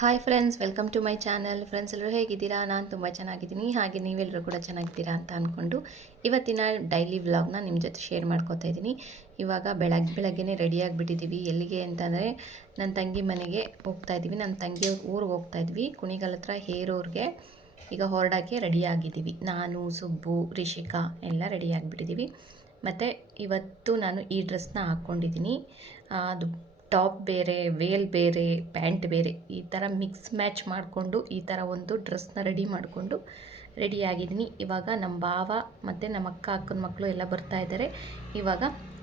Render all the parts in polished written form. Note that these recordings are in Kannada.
Hi friends, welcome to my channel. Friends ಎಲ್ಲರೂ ಹೇಗಿದ್ದೀರಾ? ನಾನು ತುಂಬ ಚೆನ್ನಾಗಿದ್ದೀನಿ. ಹಾಗೆ ನೀವೆಲ್ಲರೂ ಕೂಡ ಚೆನ್ನಾಗಿದ್ದೀರಾ ಅಂತ ಅಂದ್ಕೊಂಡು ಇವತ್ತಿನ ಡೈಲಿ ವ್ಲಾಗ್ನ ನಿಮ್ಮ ಜೊತೆ ಶೇರ್ ಮಾಡ್ಕೋತಾ ಇದ್ದೀನಿ. ಇವಾಗ ಬೆಳಗ್ಗೆನೇ ರೆಡಿಯಾಗಿಬಿಟ್ಟಿದ್ದೀವಿ. ಎಲ್ಲಿಗೆ ಅಂತಂದರೆ ನನ್ನ ತಂಗಿ ಮನೆಗೆ ಹೋಗ್ತಾ ಇದ್ದೀವಿ. ನನ್ನ ತಂಗಿಯವ್ರ ಊರಿಗೆ ಹೋಗ್ತಾ ಇದ್ವಿ, ಕುಣಿಗಲ್ ಹತ್ರ ಹೇರೂರಿಗೆ. ಈಗ ಹೊರಡೋಕ್ಕೆ ರೆಡಿಯಾಗಿದ್ದೀವಿ. ನಾನು, ಸುಬ್ಬು, ರಿಷಿಕಾ ಎಲ್ಲ ರೆಡಿಯಾಗಿಬಿಟ್ಟಿದ್ದೀವಿ. ಮತ್ತು ಇವತ್ತು ನಾನು ಈ ಡ್ರೆಸ್ನ ಹಾಕ್ಕೊಂಡಿದ್ದೀನಿ. ಅದು ಟಾಪ್ ಬೇರೆ, ವೇಲ್ ಬೇರೆ, ಪ್ಯಾಂಟ್ ಬೇರೆ, ಈ ಥರ ಮಿಕ್ಸ್ ಮ್ಯಾಚ್ ಮಾಡಿಕೊಂಡು ಈ ಥರ ಒಂದು ಡ್ರೆಸ್ನ ರೆಡಿ ಮಾಡಿಕೊಂಡು ರೆಡಿಯಾಗಿದ್ದೀನಿ. ಇವಾಗ ನಮ್ಮ ಭಾವ ಮತ್ತು ನಮ್ಮ ಅಕ್ಕನ ಮಕ್ಕಳು ಎಲ್ಲ ಬರ್ತಾ ಇದ್ದಾರೆ. ಇವಾಗ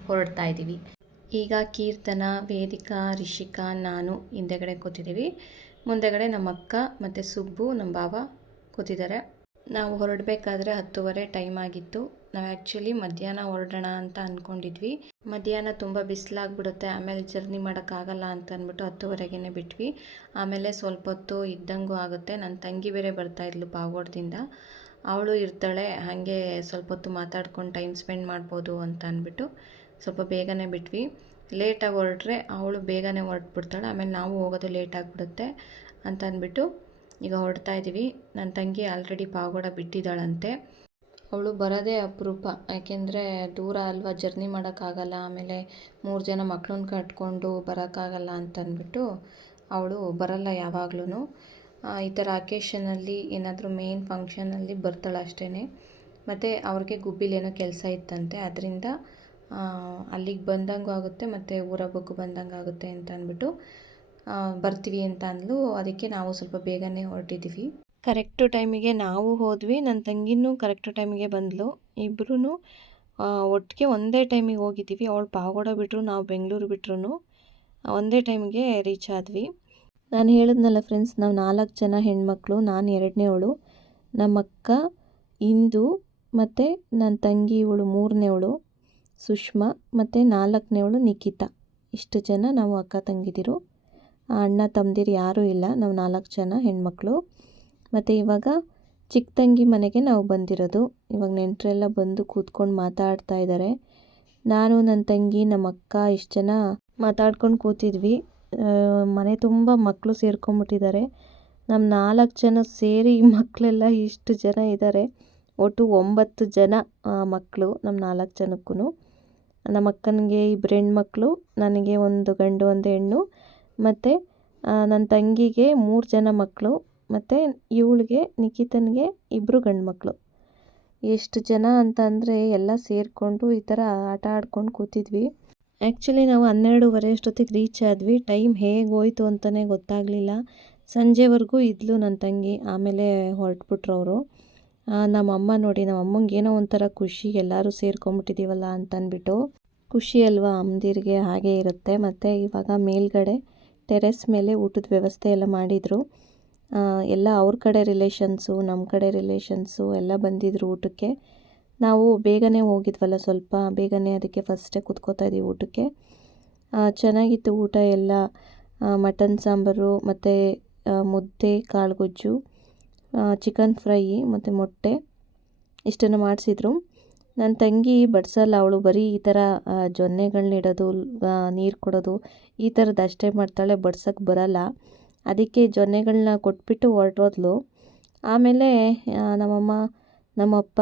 ಹೊರಡ್ತಾ ಇದ್ದೀವಿ. ಈಗ ಕೀರ್ತನ, ವೇದಿಕಾ, ರಿಷಿಕಾ, ನಾನು ಹಿಂದೆಗಡೆ ಕೂತಿದ್ದೀವಿ. ಮುಂದೆಗಡೆ ನಮ್ಮ ಅಕ್ಕ ಮತ್ತು ಸುಬ್ಬು, ನಮ್ಮ ಭಾವ ಕೂತಿದ್ದಾರೆ. ನಾವು ಹೊರಡಬೇಕಾದ್ರೆ 10:30 ಟೈಮ್ ಆಗಿತ್ತು. ನಾವು ಆ್ಯಕ್ಚುಲಿ ಮಧ್ಯಾಹ್ನ ಹೊರಡೋಣ ಅಂತ ಅಂದ್ಕೊಂಡಿದ್ವಿ. ಮಧ್ಯಾಹ್ನ ತುಂಬ ಬಿಸಿಲಾಗ್ಬಿಡುತ್ತೆ, ಆಮೇಲೆ ಜರ್ನಿ ಮಾಡೋಕ್ಕಾಗಲ್ಲ ಅಂತ ಅಂದ್ಬಿಟ್ಟು 10:30ಗೆ ಬಿಟ್ವಿ. ಆಮೇಲೆ ಸ್ವಲ್ಪ ಹೊತ್ತು ಇದ್ದಂಗೂ ಆಗುತ್ತೆ. ನನ್ನ ತಂಗಿ ಬೇರೆ ಬರ್ತಾಯಿದ್ಲು ಪಾವಗಡದಿಂದ. ಅವಳು ಇರ್ತಾಳೆ, ಹಾಗೆ ಸ್ವಲ್ಪ ಹೊತ್ತು ಮಾತಾಡ್ಕೊಂಡು ಟೈಮ್ ಸ್ಪೆಂಡ್ ಮಾಡ್ಬೋದು ಅಂತ ಅಂದ್ಬಿಟ್ಟು ಸ್ವಲ್ಪ ಬೇಗನೆ ಬಿಟ್ವಿ. ಲೇಟಾಗಿ ಹೊರಟ್ರೆ ಅವಳು ಬೇಗನೆ ಹೊರಟ್ಬಿಡ್ತಾಳೆ, ಆಮೇಲೆ ನಾವು ಹೋಗೋದು ಲೇಟ್ ಆಗಿಬಿಡುತ್ತೆ ಅಂತ ಅಂದ್ಬಿಟ್ಟು ಈಗ ಹೊರಡ್ತಾ ಇದ್ದೀವಿ. ನನ್ನ ತಂಗಿ ಆಲ್ರೆಡಿ ಪಾವಗಡ ಬಿಟ್ಟಿದ್ದಾಳಂತೆ. ಅವಳು ಬರೋದೇ ಅಪರೂಪ, ಯಾಕೆಂದರೆ ದೂರ ಅಲ್ವಾ, ಜರ್ನಿ ಮಾಡೋಕ್ಕಾಗಲ್ಲ, ಆಮೇಲೆ 3 ಜನ ಮಕ್ಕಳನ್ನ ಕಟ್ಕೊಂಡು ಬರೋಕ್ಕಾಗಲ್ಲ ಅಂತಂದ್ಬಿಟ್ಟು ಅವಳು ಬರಲ್ಲ ಯಾವಾಗ್ಲೂ. ಈ ಥರ ಅಕೇಶನಲ್ಲಿ ಏನಾದರೂ ಮೇನ್ ಫಂಕ್ಷನಲ್ಲಿ ಬರ್ತಾಳೆ ಅಷ್ಟೇ. ಮತ್ತು ಅವ್ರಿಗೆ ಗುಬ್ಬಿಲೇನೋ ಕೆಲಸ ಇತ್ತಂತೆ, ಅದರಿಂದ ಅಲ್ಲಿಗೆ ಬಂದಂಗೂ ಆಗುತ್ತೆ ಮತ್ತು ಊರ ಹಬ್ಬಕ್ಕೂ ಬಂದಂಗೆ ಆಗುತ್ತೆ ಅಂತ ಅಂದ್ಬಿಟ್ಟು ಬರ್ತೀವಿ ಅಂತ ಅಂದ್ಲು. ಅದಕ್ಕೆ ನಾವು ಸ್ವಲ್ಪ ಬೇಗನೆ ಹೊರಟಿದ್ದೀವಿ. ಕರೆಕ್ಟು ಟೈಮಿಗೆ ನಾವು ಹೋದ್ವಿ, ನನ್ನ ತಂಗಿನೂ ಕರೆಕ್ಟು ಟೈಮಿಗೆ ಬಂದಳು. ಇಬ್ಬರೂ ಒಟ್ಟಿಗೆ ಒಂದೇ ಟೈಮಿಗೆ ಹೋಗಿದ್ದೀವಿ. ಅವಳು ಪಾವಗಡ ಬಿಟ್ಟರು, ನಾವು ಬೆಂಗಳೂರು ಬಿಟ್ರು ಒಂದೇ ಟೈಮಿಗೆ ರೀಚ್ ಆದ್ವಿ. ನಾನು ಹೇಳಿದ್ನಲ್ಲ ಫ್ರೆಂಡ್ಸ್, ನಾವು 4 ಜನ ಹೆಣ್ಮಕ್ಳು. ನಾನು 2ನೇವಳು, ನಮ್ಮ ಅಕ್ಕ ಇಂದು ಮತ್ತು ನನ್ನ ತಂಗಿ ಇವಳು 3ನೇವಳು ಸುಷ್ಮಾ ಮತ್ತು 4ನೇವಳು ನಿಖಿತಾ. ಇಷ್ಟು ಜನ ನಾವು ಅಕ್ಕ ತಂಗಿದಿರು. ಅಣ್ಣ ತಮ್ಮದಿರು ಯಾರೂ ಇಲ್ಲ, ನಾವು 4 ಜನ ಹೆಣ್ಮಕ್ಳು. ಮತ್ತು ಇವಾಗ ಚಿಕ್ಕ ತಂಗಿ ಮನೆಗೆ ನಾವು ಬಂದಿರೋದು. ಇವಾಗ ನೆಂಟರೆಲ್ಲ ಬಂದು ಕೂತ್ಕೊಂಡು ಮಾತಾಡ್ತಾ ಇದ್ದಾರೆ. ನಾನು, ನನ್ನ ತಂಗಿ, ನಮ್ಮ ಅಕ್ಕ ಇಷ್ಟು ಜನ ಮಾತಾಡ್ಕೊಂಡು ಕೂತಿದ್ವಿ. ಮನೆ ತುಂಬ ಮಕ್ಕಳು ಸೇರ್ಕೊಂಡ್ಬಿಟ್ಟಿದ್ದಾರೆ. ನಮ್ಮ 4 ಜನ ಸೇರಿ ಮಕ್ಕಳೆಲ್ಲ ಇಷ್ಟು ಜನ ಇದ್ದಾರೆ. ಒಟ್ಟು 9 ಜನ ಮಕ್ಕಳು ನಮ್ಮ 4 ಜನಕ್ಕೂ. ನಮ್ಮ ಅಕ್ಕನಿಗೆ 2 ಹೆಣ್ಮಕ್ಳು, ನನಗೆ 1 ಗಂಡು 1 ಹೆಣ್ಣು, ಮತ್ತು ನನ್ನ ತಂಗಿಗೆ 3 ಜನ ಮಕ್ಕಳು, ಮತ್ತು ಇವಳಿಗೆ ನಿಖಿತನಿಗೆ 2 ಗಂಡು ಮಕ್ಕಳು. ಎಷ್ಟು ಜನ ಅಂತ ಅಂದರೆ ಎಲ್ಲ ಸೇರಿಕೊಂಡು ಈ ಥರ ಆಟ ಆಡ್ಕೊಂಡು ಕೂತಿದ್ವಿ. ಆ್ಯಕ್ಚುಲಿ ನಾವು 12:30 ಅಷ್ಟೊತ್ತಿಗೆ ರೀಚ್ ಆದ್ವಿ. ಟೈಮ್ ಹೇಗೆ ಹೋಯ್ತು ಅಂತಲೇ ಗೊತ್ತಾಗಲಿಲ್ಲ. ಸಂಜೆವರೆಗೂ ಇದ್ಲು ನನ್ನ ತಂಗಿ, ಆಮೇಲೆ ಹೊರಟ್ಬಿಟ್ರು ಅವರು. ನಮ್ಮಮ್ಮ ನೋಡಿ, ನಮ್ಮಮ್ಮಂಗೆ ಏನೋ ಒಂಥರ ಖುಷಿ, ಎಲ್ಲರೂ ಸೇರ್ಕೊಂಬಿಟ್ಟಿದ್ದೀವಲ್ಲ ಅಂತಂದ್ಬಿಟ್ಟು. ಖುಷಿ ಅಲ್ವಾ ಅಮ್ಮದಿರಿಗೆ, ಹಾಗೇ ಇರುತ್ತೆ. ಮತ್ತು ಇವಾಗ ಮೇಲ್ಗಡೆ ಟೆರೆಸ್ ಮೇಲೆ ಊಟದ ವ್ಯವಸ್ಥೆ ಎಲ್ಲ ಮಾಡಿದರು. ಎಲ್ಲ ಅವ್ರ ಕಡೆ ರಿಲೇಷನ್ಸು, ನಮ್ಮ ಕಡೆ ರಿಲೇಷನ್ಸು ಎಲ್ಲ ಬಂದಿದ್ದರು ಊಟಕ್ಕೆ. ನಾವು ಬೇಗನೆ ಹೋಗಿದ್ವಲ್ಲ, ಸ್ವಲ್ಪ ಬೇಗನೆ, ಅದಕ್ಕೆ ಫಸ್ಟೇ ಕೂತ್ಕೋತಾ ಇದ್ದೀವಿ ಊಟಕ್ಕೆ. ಚೆನ್ನಾಗಿತ್ತು ಊಟ ಎಲ್ಲ. ಮಟನ್ ಸಾಂಬಾರು ಮತ್ತು ಮುದ್ದೆ, ಕಾಳುಗೊಜ್ಜು, ಚಿಕನ್ ಫ್ರೈ ಮತ್ತು ಮೊಟ್ಟೆ ಇಷ್ಟನ್ನು ಮಾಡಿಸಿದ್ರು. ನನ್ನ ತಂಗಿ ಬಡಿಸಲ್ಲ, ಅವಳು ಬರೀ ಈ ಥರ ಜೊನ್ನೆಗಳನ್ನಿಡೋದು, ನೀರು ಕೊಡೋದು, ಈ ಥರದ್ದು ಅಷ್ಟೇ ಮಾಡ್ತಾಳೆ, ಬಡ್ಸೋಕ್ಕೆ ಬರಲ್ಲ. ಅದಕ್ಕೆ ಜೊನ್ನೆಗಳನ್ನ ಕೊಟ್ಬಿಟ್ಟು ಹೊರಟೋದ್ಲು. ಆಮೇಲೆ ನಮ್ಮಮ್ಮ ನಮ್ಮಪ್ಪ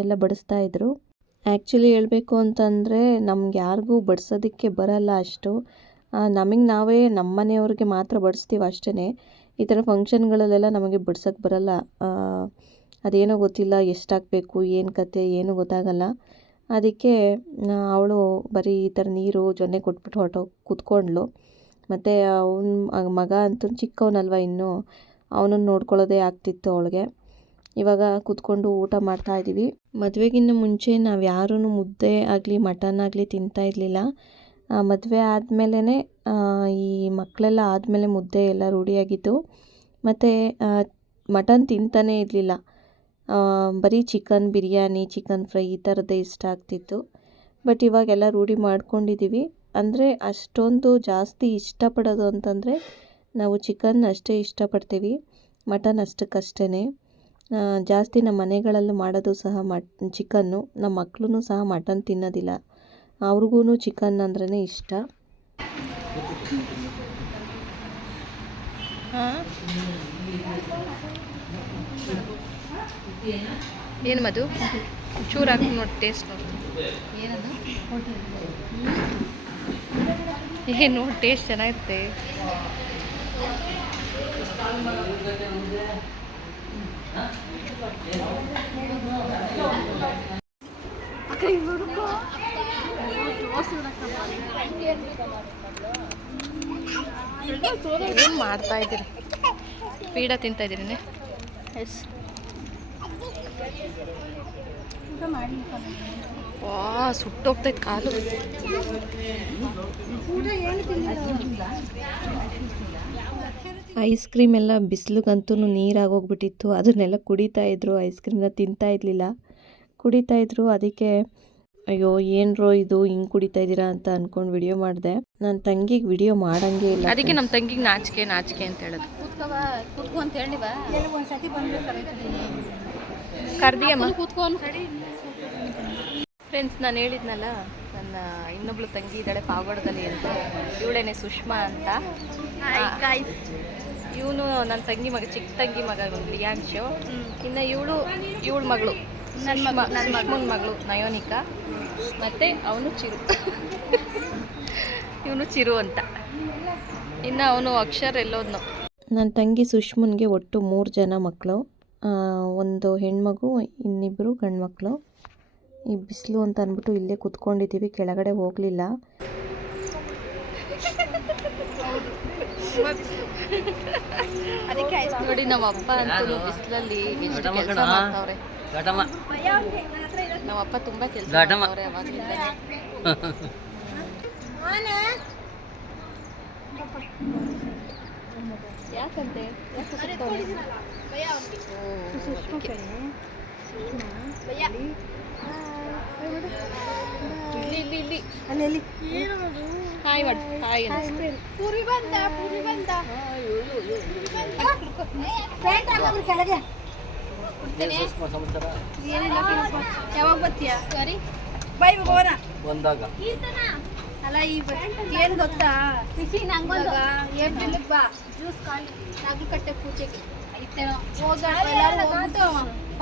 ಎಲ್ಲ ಬಡಿಸ್ತಾಯಿದ್ರು. ಆ್ಯಕ್ಚುಲಿ ಹೇಳಬೇಕು ಅಂತಂದರೆ ನಮ್ಗೆ ಯಾರಿಗೂ ಬಡಿಸೋದಕ್ಕೆ ಬರಲ್ಲ ಅಷ್ಟು. ನಮಗೆ ನಾವೇ ನಮ್ಮ ಮನೆಯವ್ರಿಗೆ ಮಾತ್ರ ಬಡಿಸ್ತೀವಿ ಅಷ್ಟೇ. ಈ ಥರ ಫಂಕ್ಷನ್ಗಳಲ್ಲೆಲ್ಲ ನಮಗೆ ಬಡ್ಸೋಕ್ಕೆ ಬರಲ್ಲ. ಅದೇನೋ ಗೊತ್ತಿಲ್ಲ, ಎಷ್ಟಾಗಬೇಕು, ಏನು ಕತೆ, ಏನೂ ಗೊತ್ತಾಗಲ್ಲ. ಅದಕ್ಕೆ ಅವಳು ಬರೀ ಈ ಥರ ನೀರು ಜೊನ್ನೆ ಕೊಟ್ಬಿಟ್ಟು ಕೂತ್ಕೊಂಡ್ಳು. ಮತ್ತು ಮಗ ಅಂತೂ ಚಿಕ್ಕವನಲ್ವ ಇನ್ನೂ, ಅವನನ್ನು ನೋಡ್ಕೊಳ್ಳೋದೇ ಆಗ್ತಿತ್ತು ಅವಳಿಗೆ. ಇವಾಗ ಕೂತ್ಕೊಂಡು ಊಟ ಮಾಡ್ತಾಯಿದ್ದೀವಿ. ಮದುವೆಗಿನ್ನ ಮುಂಚೆ ನಾವು ಯಾರೂ ಮುದ್ದೆ ಆಗಲಿ ಮಟನ್ ಆಗಲಿ ತಿಂತಾಯಿರಲಿಲ್ಲ. ಮದುವೆ ಆದಮೇಲೆ ಈ ಮಕ್ಕಳೆಲ್ಲ ಆದಮೇಲೆ ಮುದ್ದೆ ಎಲ್ಲ ರೂಢಿಯಾಗಿದ್ದು. ಮತ್ತು ಮಟನ್ ತಿಂತಾನೇ ಇರಲಿಲ್ಲ, ಬರೀ ಚಿಕನ್ ಬಿರಿಯಾನಿ, ಚಿಕನ್ ಫ್ರೈ ಈ ಥರದ್ದೇ ಇಷ್ಟ ಆಗ್ತಿತ್ತು. ಬಟ್ ಇವಾಗೆಲ್ಲ ರೂಢಿ ಮಾಡ್ಕೊಂಡಿದ್ದೀವಿ. ಅಂದರೆ ಅಷ್ಟೊಂದು ಜಾಸ್ತಿ ಇಷ್ಟಪಡೋದು ಅಂತಂದರೆ ನಾವು ಚಿಕನ್ ಅಷ್ಟೇ ಇಷ್ಟಪಡ್ತೀವಿ, ಮಟನ್ ಅಷ್ಟಕ್ಕಷ್ಟೇ. ಜಾಸ್ತಿ ನಮ್ಮ ಮನೆಗಳಲ್ಲೂ ಮಾಡೋದು ಸಹ ಚಿಕನ್ನು. ನಮ್ಮ ಮಕ್ಕಳು ಸಹ ಮಟನ್ ತಿನ್ನೋದಿಲ್ಲ, ಅವ್ರಿಗೂ ಚಿಕನ್ ಅಂದ್ರೇ ಇಷ್ಟ. ಹಾಂ ಏನು ಮದು ಚೂರು ಹಾಕಿ ನೋಡಿ ಟೇಸ್ಟ್ ನೋಡಿ ಏನದು ಏನು ಟೇಸ್ಟ್ ಚೆನ್ನಾಗಿರುತ್ತೆ. ಏನು ಮಾಡ್ತಾ ಇದ್ದೀರಿ? ಪೀಡ ತಿಂತಾ ಇದ್ದೀರಿ? ಎಸ್. ವಾ ಸುಟ್ಟೋಗ್ತೈತೆ ಕಾಲು. ಐಸ್ ಕ್ರೀಮ್ ಎಲ್ಲ ಬಿಸಿಲಿಗಂತೂ ನೀರಾಗೋಗ್ಬಿಟ್ಟಿತ್ತು. ಅದನ್ನೆಲ್ಲ ಕುಡಿತಾಯಿದ್ರು, ಐಸ್ ಕ್ರೀಮ್ನ ತಿಂತಾ ಇರಲಿಲ್ಲ, ಕುಡಿತಾಯಿದ್ರು. ಅದಕ್ಕೆ ಅಯ್ಯೋ ಏನ್ರೋ ಇದು ಹಿಂಗೆ ಕುಡಿತಾ ಇದ್ದೀರಾ ಅಂತ ಅಂದ್ಕೊಂಡು ವಿಡಿಯೋ ಮಾಡಿದೆ. ನನ್ನ ತಂಗಿಗೆ ವಿಡಿಯೋ ಮಾಡೋಂಗೇ ಇಲ್ಲ, ಅದಕ್ಕೆ ನಮ್ಮ ತಂಗಿಗೆ ನಾಚಿಕೆ ಅಂತ ಹೇಳೋದು. ಕೂತ್ಕೊ ಅಂತ ಹೇಳಿವ ಕರ್ದಿಯಮ್ಮ ಕೂತ್ಕೊಂಡು. ಫ್ರೆಂಡ್ಸ್, ನಾನು ಹೇಳಿದ್ನಲ್ಲ ನನ್ನ ಇನ್ನೊಬ್ಳು ತಂಗಿ ಇದ್ದಾಳೆ ಪಾವಗಡದಲ್ಲಿ ಅಂತ, ಇವಳೇನೆ ಸುಷ್ಮಾ ಅಂತ. ಇವನು ನನ್ನ ತಂಗಿ ಮಗ, ಚಿಕ್ಕ ತಂಗಿ ಮಗ ಲಿಯಾಂಶು. ಇನ್ನು ಇವಳ ಮಗಳು ನನ್ನ ಮಗಳು ನಯೋನಿಕಾ, ಮತ್ತು ಅವನು ಚಿರು. ಇವನು ಚಿರು ಅಂತ. ಇನ್ನು ಅವನು ಅಕ್ಷರ್ ಎಲ್ಲೋದ್ನು. ನನ್ನ ತಂಗಿ ಸುಷ್ಮನ್ಗೆ ಒಟ್ಟು 3 ಜನ ಮಕ್ಕಳು, ಒಂದು ಹೆಣ್ಮಗು, ಇನ್ನಿಬ್ಬರು ಗಂಡು ಮಕ್ಕಳು. ಈ ಬಿಸಿಲು ಅಂತ ಅಂದ್ಬಿಟ್ಟು ಇಲ್ಲೇ ಕುತ್ಕೊಂಡಿದ್ದೀವಿ, ಕೆಳಗಡೆ ಹೋಗಲಿಲ್ಲ. ನೋಡಿ ನಮ್ಮ ಅಪ್ಪ ಅಂತೂ ಬಿಸಿಲಲ್ಲಿ ಎಷ್ಟು ಕೆಲಸ ಮಾಡ್ತಾವ್ರೆ. ನಮ್ಮ ಅಪ್ಪ ತುಂಬ ಕೆಲಸ ಮಾಡ್ತಾವ್ರೆ ಅವಾಗಲಿಂದ. ಯಾಕಂತೆ ಇಲ್ಲಿ ಹಾಯ್ ಮಾಡಿ ಹಾಯ್ ಕೆಳಗೆ ಯಾವಾಗ ಬರ್ತೀಯ? ಸರಿ ಬೈ ಹೋಗೋಣ ಬಂದಾಗ. ಅಲ್ಲ ಏನು ಗೊತ್ತಾ, ಏಪ್ರಿಲ್ ಬಾ ಜ್ಯೂಸ್ ನಾಗಲಕಟ್ಟೆ ಪೂಜೆಗೆ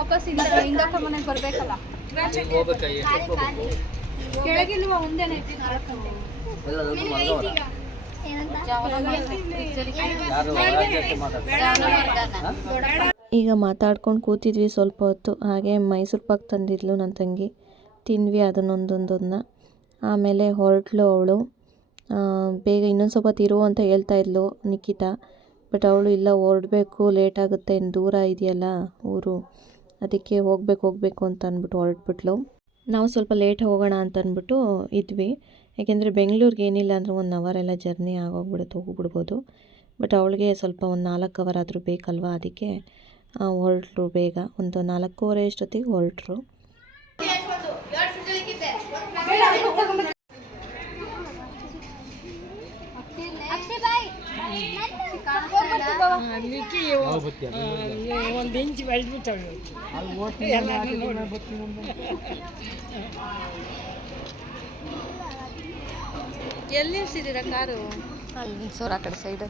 ವಾಪಸ್ ಹಿಂದಕ್ಕ ಮನೆಗೆ ಬರ್ಬೇಕಲ್ಲ. ಕೆಳಗಿಲ್ವ ಒಂದೇನೆ ಈಗ ಮಾತಾಡ್ಕೊಂಡು ಕೂತಿದ್ವಿ ಸ್ವಲ್ಪ ಹೊತ್ತು. ಹಾಗೆ ಮೈಸೂರು ಪಾಕ್ ತಂದಿದ್ಲು ನನ್ನ ತಂಗಿ, ತಿಂದ್ವಿ ಅದನ್ನೊಂದೊಂದನ್ನ. ಆಮೇಲೆ ಹೊರಟ್ಲು ಅವಳು. ಬೇಗ ಇನ್ನೊಂದು ಸ್ವಲ್ಪ ತಿರು ಅಂತ ಹೇಳ್ತಾ ಇದ್ಲು ನಿಖಿತಾ. ಬಟ್ ಅವಳು ಇಲ್ಲ, ಹೊರಡಬೇಕು, ಲೇಟ್ ಆಗುತ್ತೆ, ಇನ್ನು ದೂರ ಇದೆಯಲ್ಲ ಊರು, ಅದಕ್ಕೆ ಹೋಗಬೇಕು ಅಂತ ಅಂದ್ಬಿಟ್ಟು ಹೊರಟ್ಬಿಟ್ಲು. ನಾವು ಸ್ವಲ್ಪ ಲೇಟ್ ಹೋಗೋಣ ಅಂತ ಅಂದ್ಬಿಟ್ಟು ಇದ್ವಿ. ಯಾಕೆಂದರೆ ಬೆಂಗಳೂರಿಗೆ ಏನಿಲ್ಲ ಅಂದರೆ 1 ಅವರ್ ಎಲ್ಲ ಜರ್ನಿ ಹೋಗ್ಬಿಡ್ಬೋದು. ಬಟ್ ಅವಳಿಗೆ ಸ್ವಲ್ಪ ಒಂದು 4 ಅವರ್ ಆದರೂ ಬೇಕಲ್ವ, ಅದಕ್ಕೆ ಹೊರಟ್ರು ಬೇಗ. ಒಂದು 4:15 ಅಷ್ಟೊತ್ತಿಗೆ ಹೊರಟ್ರು. ಒಂದು ಇಂಚು ಬೆಳೆದ್ಬಿಟ್ಟಳು. ಎಲ್ಲಿ ನಿಲ್ಸಿದ್ದೀರಾ ಕಾರು? ಅಲ್ಲಿ ನಿಲ್ಸೋರು ಆ ಕಡೆ ಸೈಡ್.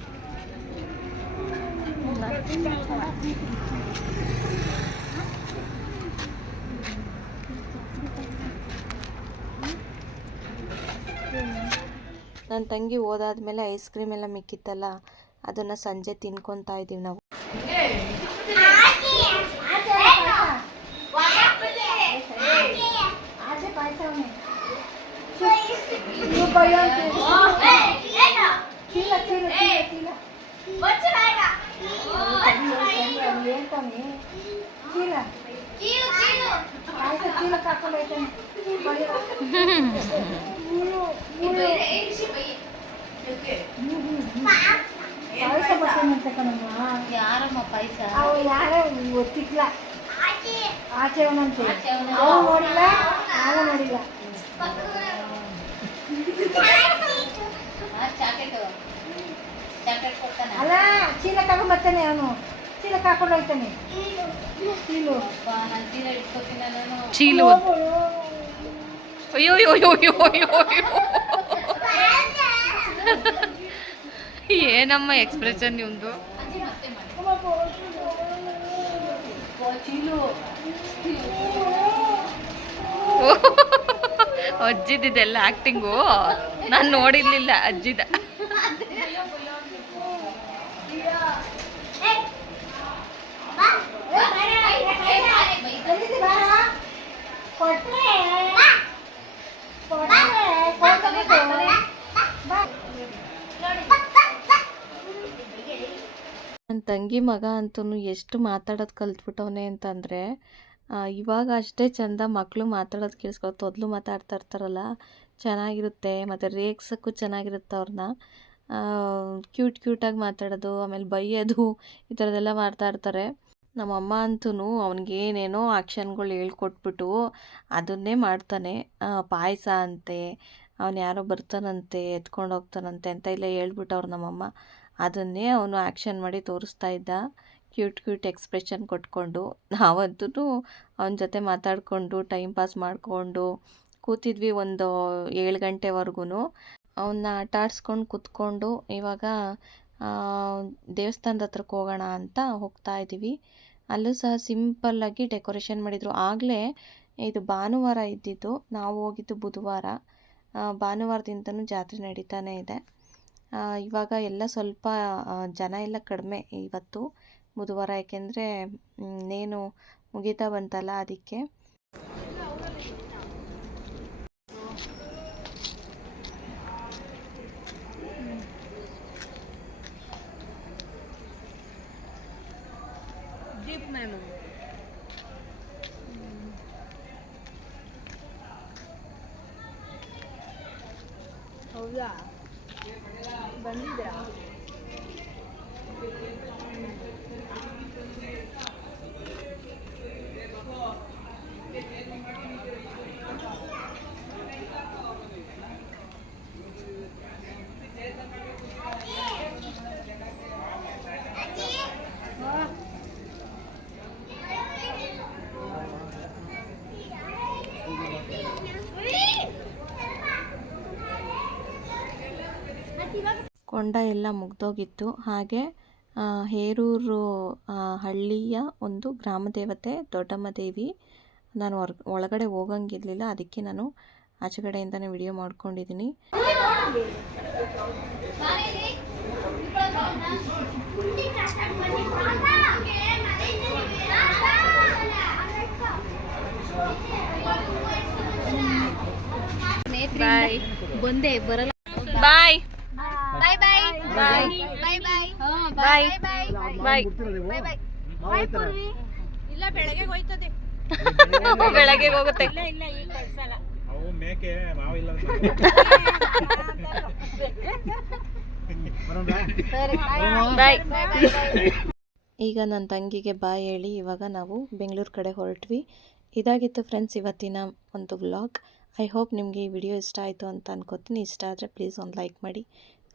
ನನ್ನ ತಂಗಿ ಹೋದಾದ್ಮೇಲೆ ಐಸ್ ಕ್ರೀಮ್ ಎಲ್ಲ ಮಿಕ್ಕಿತ್ತಲ್ಲ, ಅದನ್ನು ಸಂಜೆ ತಿನ್ಕೊತಾ ಇದ್ದೀವಿ ನಾವು. ಯಾರಮ್ಮ ಪಾಯಸ ಯಾರೋ ಗೊತ್ತಿಲ್ಲ, ಆಚೆ ಅವನಂತೆ ನೋಡಿಲ್ಲ, ನಾನು ನೋಡಿಲ್ಲ. ಅಲ್ಲ ಚೀಲ ತಗೊಂಬರ್ತಾನೆ ಅವನು, ಚೀಲ ಹಾಕೊಂಡು ಹೋಗ್ತಾನೆ. ಚೀಲು ಅಯ್ಯೋ ಏನಮ್ಮ ಎಕ್ಸ್ಪ್ರೆಷನ್ ನಿಮ್ದು? ಅಜ್ಜಿದಿದೆಲ್ಲ ಆ್ಯಕ್ಟಿಂಗು ನಾನು ನೋಡಿರ್ಲಿಲ್ಲ ಅಜ್ಜಿದ. ನನ್ನ ತಂಗಿ ಮಗ ಅಂತೂ ಎಷ್ಟು ಮಾತಾಡೋದು ಕಲ್ತ್ಬಿಟ್ಟವನೆ ಅಂತಂದರೆ, ಇವಾಗ ಅಷ್ಟೇ ಚಂದ ಮಕ್ಕಳು ಮಾತಾಡೋದು ಕೇಳಿಸ್ಕೊಳ್ಳೋ ತೊದಲು ಮಾತಾಡ್ತಾ ಇರ್ತಾರಲ್ಲ, ಚೆನ್ನಾಗಿರುತ್ತೆ. ಮತ್ತು ರೇಗ್ಸೋಕ್ಕೂ ಚೆನ್ನಾಗಿರುತ್ತೆ ಅವ್ರನ್ನ. ಕ್ಯೂಟಾಗಿ ಮಾತಾಡೋದು, ಆಮೇಲೆ ಬೈಯೋದು, ಈ ಥರದ್ದೆಲ್ಲ ಮಾಡ್ತಾಯಿರ್ತಾರೆ. ನಮ್ಮಮ್ಮ ಅಂತೂ ಅವ್ನಿಗೆ ಏನೇನೋ ಆ್ಯಕ್ಷನ್ಗಳು ಹೇಳ್ಕೊಟ್ಬಿಟ್ಟು ಅದನ್ನೇ ಮಾಡ್ತಾನೆ. ಪಾಯಸ ಅಂತೆ, ಅವನು ಯಾರೋ ಬರ್ತಾನಂತೆ, ಎತ್ಕೊಂಡು ಹೋಗ್ತಾನಂತೆ ಅಂತ ಎಲ್ಲ ಹೇಳ್ಬಿಟ್ಟವ್ರು ನಮ್ಮಮ್ಮ. ಅದನ್ನೇ ಅವನು ಆ್ಯಕ್ಷನ್ ಮಾಡಿ ತೋರಿಸ್ತಾ ಇದ್ದ, ಕ್ಯೂಟ್ ಎಕ್ಸ್ಪ್ರೆಷನ್ ಕೊಟ್ಕೊಂಡು. ನಾವಂತೂ ಅವನ ಜೊತೆ ಮಾತಾಡಿಕೊಂಡು ಟೈಮ್ ಪಾಸ್ ಮಾಡಿಕೊಂಡು ಕೂತಿದ್ವಿ ಒಂದು 7 ಗಂಟೆವರೆಗೂ. ಅವನ್ನ ಆಟ ಆಡಿಸ್ಕೊಂಡು ಕೂತ್ಕೊಂಡು ಇವಾಗ ದೇವಸ್ಥಾನದ ಹತ್ರಕ್ಕೆ ಹೋಗೋಣ ಅಂತ ಹೋಗ್ತಾ ಇದ್ದೀವಿ. ಅಲ್ಲೂ ಸಹ ಸಿಂಪಲ್ಲಾಗಿ ಡೆಕೋರೇಷನ್ ಮಾಡಿದರು. ಆಗಲೇ ಇದು ಭಾನುವಾರ ಇದ್ದಿದ್ದು, ನಾವು ಹೋಗಿದ್ದು ಬುಧವಾರ. ಭಾನುವಾರದಿಂದನೂ ಜಾತ್ರೆ ನಡೀತಾನೆ ಇದೆ. ಇವಾಗ ಎಲ್ಲ ಸ್ವಲ್ಪ ಜನ ಎಲ್ಲ ಕಡಿಮೆ ಇವತ್ತು ಬುಧವಾರ, ಯಾಕೆಂದರೆ ಇನ್ನೇನು ಮುಗೀತಾ ಬಂತಲ್ಲ ಅದಕ್ಕೆ. ಹೌದಾ, ಬಂದಿದ್ರಾ? ಕೊಂಡ ಎಲ್ಲ ಮುಗ್ದೋಗಿತ್ತು. ಹಾಗೆ ಹೇರೂರು ಹಳ್ಳಿಯ ಒಂದು ಗ್ರಾಮ ದೇವತೆ ದೊಡ್ಡಮ್ಮ ದೇವಿ. ನಾನು ಒಳಗಡೆ ಹೋಗಂಗಿರಲಿಲ್ಲ, ಅದಕ್ಕೆ ನಾನು ಆಚೆಗಡೆಯಿಂದನೇ ವಿಡಿಯೋ ಮಾಡ್ಕೊಂಡಿದ್ದೀನಿ. ಬಾಯ್, ಬಂದೆ ಬರಲ್ಲ. ಬಾಯ್ ಬಾಯ್ ಬಾಯ್ ಬಾಯ್ ಬಾಯ್ ಬಾಯ್ ಬಾಯ್ ಬಾಯ್. ಇಲ್ಲ, ಬೆಳಗ್ಗೆ ಹೋಯ್ತದೆ. ಬೆಳಗ್ಗೆ ಹೋಗುತ್ತೆ. ಇಲ್ಲ ಇಲ್ಲ, ಈಗ ಕಳ್ಸಲ್ಲ. ಅವು ಮೇಕೆ ಮಾವಿಲ್ಲ ಬಾಯ್. ಈಗ ನನ್ನ ತಂಗಿಗೆ ಬಾಯ್ ಹೇಳಿ ಇವಾಗ ನಾವು ಬೆಂಗಳೂರು ಕಡೆ ಹೊರಟ್ವಿ. ಇದಾಗಿತ್ತು ಫ್ರೆಂಡ್ಸ್ ಇವತ್ತಿನ ಒಂದು ವ್ಲಾಗ್. ಐ ಹೋಪ್ ನಿಮಗೆ ಈ ವಿಡಿಯೋ ಇಷ್ಟ ಆಯಿತು ಅಂತ ಅನ್ಕೋತೀನಿ. ಇಷ್ಟ ಆದರೆ ಪ್ಲೀಸ್ ಒಂದು ಲೈಕ್ ಮಾಡಿ,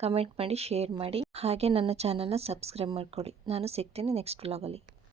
ಕಮೆಂಟ್ ಮಾಡಿ, ಶೇರ್ ಮಾಡಿ, ಹಾಗೆ ನನ್ನ ಚಾನಲ್ನ ಸಬ್ಸ್ಕ್ರೈಬ್ ಮಾಡ್ಕೊಳ್ಳಿ. ನಾನು ಸಿಗ್ತೀನಿ ನೆಕ್ಸ್ಟ್ ವ್ಲಾಗಲ್ಲಿ.